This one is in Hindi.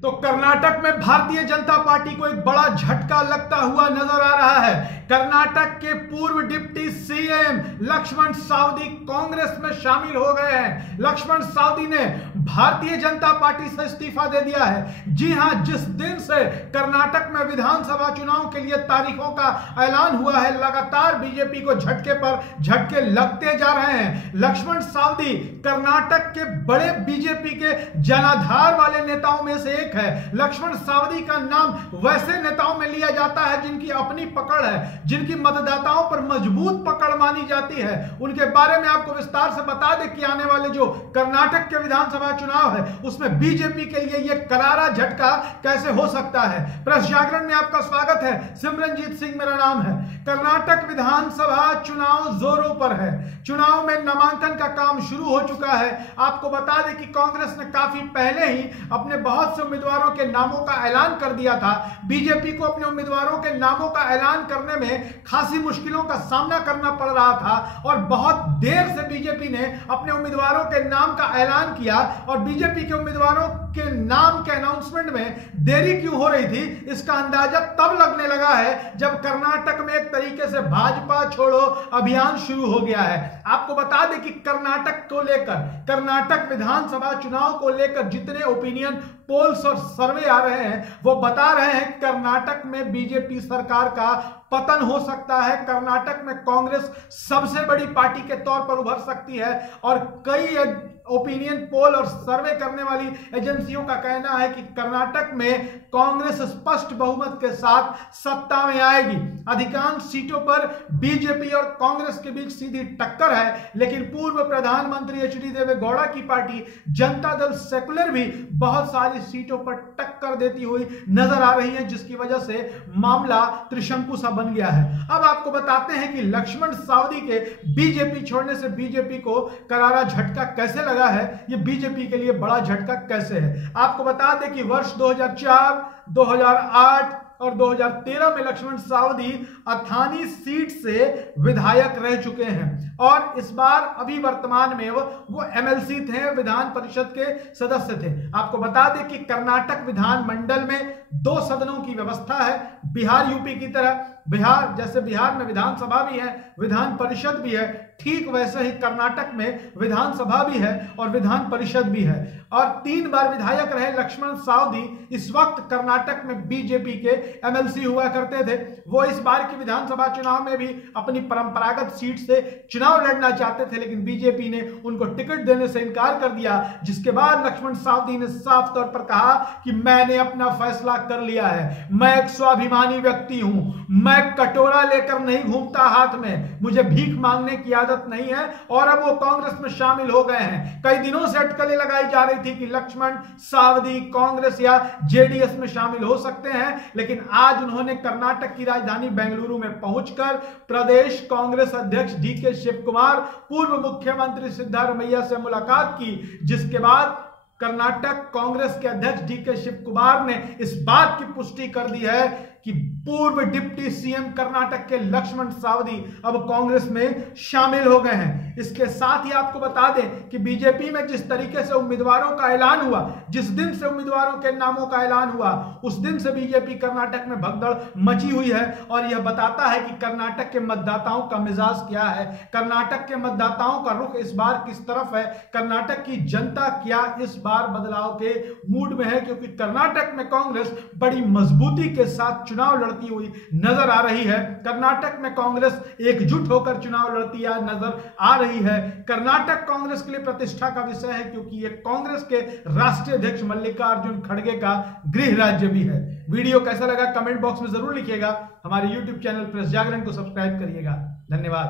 तो कर्नाटक में भारतीय जनता पार्टी को एक बड़ा झटका लगता हुआ नजर आ रहा है। कर्नाटक के पूर्व डिप्टी सीएम लक्ष्मण सावदी कांग्रेस में शामिल हो गए हैं। लक्ष्मण सावदी ने भारतीय जनता पार्टी से इस्तीफा दे दिया है। जी हां, जिस दिन से कर्नाटक में विधानसभा चुनाव के लिए तारीखों का ऐलान हुआ है, लगातार बीजेपी को झटके पर झटके लगते जा रहे हैं। लक्ष्मण सावदी कर्नाटक के बड़े बीजेपी के जनाधार वाले नेताओं में से एक है। लक्ष्मण सावदी का नाम वैसे नेताओं में लिया जाता है जिनकी अपनी पकड़ है, जिनकी मतदाताओं पर मजबूत पकड़ मानी जाती है। उनके बारे में आपको विस्तार से बता दें कि आने वाले जो कर्नाटक के विधानसभा चुनाव है उसमें बीजेपी के लिए यह करारा झटका कैसे हो सकता है। प्रेस जागरण में आपका स्वागत है। सिमरनजीत सिंह मेरा नाम है। कर्नाटक विधानसभा चुनाव जोरों पर है। चुनाव में नामांकन का काम शुरू हो चुका है। आपको बता दें कि कांग्रेस ने काफी पहले ही अपने बहुत से उम्मीदवारों के नामों का ऐलान कर दिया था। बीजेपी को अपने उम्मीदवारों के नामों का ऐलान करने में खासी मुश्किलों का सामना करना पड़ रहा था और बहुत देर से बीजेपी ने अपने उम्मीदवारों के नाम का ऐलान किया। और बीजेपी के उम्मीदवारों के नाम के अनाउंसमेंट में देरी क्यों हो रही थी, इसका अंदाजा तब लगने लगा है जब कर्नाटक में एक तरीके से भाजपा छोड़ो अभियान शुरू हो गया है। आपको बता दें कि कर्नाटक को लेकर, कर्नाटक विधानसभा चुनाव को लेकर जितने ओपिनियन पोल्स और सर्वे आ रहे हैं वो बता रहे हैं कर्नाटक में बीजेपी सरकार का पतन हो सकता है। कर्नाटक में कांग्रेस सबसे बड़ी पार्टी के तौर पर उभर सकती है और कई ओपिनियन पोल और सर्वे करने वाली एजेंसियों का कहना है कि कर्नाटक में कांग्रेस स्पष्ट बहुमत के साथ सत्ता में आएगी। अधिकांश सीटों पर बीजेपी और कांग्रेस के बीच सीधी टक्कर है, लेकिन पूर्व प्रधानमंत्री एचडी देवेगौड़ा की पार्टी जनता दल सेकुलर भी बहुत सारी सीटों पर टक्कर देती हुई नजर आ रही है, जिसकी वजह से मामला त्रिशंकु सा बन गया है। अब आपको बताते हैं कि लक्ष्मण सावदी के बीजेपी छोड़ने से बीजेपी को करारा झटका कैसे लगा है, यह बीजेपी के लिए बड़ा झटका कैसे है। आपको बता दें कि वर्ष 2004, 2008 और 2013 में लक्ष्मण सावदी अथानी सीट से विधायक रह चुके हैं और इस बार अभी वर्तमान में वो एमएलसी थे, विधान परिषद के सदस्य थे। आपको बता दें कि कर्नाटक विधानमंडल में 2 सदनों की व्यवस्था है। बिहार यूपी की तरह, बिहार जैसे बिहार में विधानसभा भी है, विधान परिषद भी है, ठीक वैसे ही कर्नाटक में विधानसभा भी है और विधान परिषद भी है। और 3 बार विधायक रहे लक्ष्मण सावदी। इस वक्त कर्नाटक में बीजेपी के एमएलसी हुआ करते थे। वो इस बार के विधानसभा चुनाव में भी अपनी परंपरागत सीट से चुनाव लड़ना चाहते थे, लेकिन बीजेपी ने उनको टिकट देने से इनकार कर दिया, जिसके बाद लक्ष्मण सावदी ने साफ तौर पर कहा कि मैंने अपना फैसला कर लिया है। मैं एक स्वाभिमानी व्यक्ति हूं, मैं कटोरा लेकर नहीं घूमता हाथ में, मुझे भीख मांगने की आदत नहीं है। और अब वो कांग्रेस में शामिल हो गए हैं। कई दिनों से अटकलें लगाई जा रही थी कि लक्ष्मण सावदी कांग्रेस या जेडीएस में शामिल हो सकते हैं, लेकिन आज उन्होंने कर्नाटक की राजधानी बेंगलुरु में पहुंचकर प्रदेश कांग्रेस अध्यक्ष डीके शिव कुमार, पूर्व मुख्यमंत्री सिद्धारमैया से मुलाकात की, जिसके बाद कर्नाटक कांग्रेस के अध्यक्ष डीके शिव कुमार ने इस बात की पुष्टि कर दी है कि पूर्व डिप्टी सीएम कर्नाटक के लक्ष्मण सावदी अब कांग्रेस में शामिल हो गए हैं। इसके साथ ही आपको बता दें कि बीजेपी में जिस तरीके से उम्मीदवारों का ऐलान हुआ, जिस दिन से उम्मीदवारों के नामों का ऐलान हुआ, उस दिन से बीजेपी कर्नाटक में भगदड़ मची हुई है और यह बताता है कि कर्नाटक के मतदाताओं का मिजाज क्या है, कर्नाटक के मतदाताओं का रुख इस बार किस तरफ है, कर्नाटक की जनता क्या इस बार बदलाव के मूड में है, क्योंकि कर्नाटक में कांग्रेस बड़ी मजबूती के साथ चुनाव लड़ती हुई नजर आ रही है। कर्नाटक में कांग्रेस एकजुट होकर चुनाव लड़ती नजर आ रही है। कर्नाटक कांग्रेस के लिए प्रतिष्ठा का विषय है, क्योंकि यह कांग्रेस के राष्ट्रीय अध्यक्ष मल्लिकार्जुन खड़गे का गृह राज्य भी है। वीडियो कैसा लगा कमेंट बॉक्स में जरूर लिखिएगा। हमारे YouTube चैनल प्रेस जागरण को सब्सक्राइब करिएगा। धन्यवाद।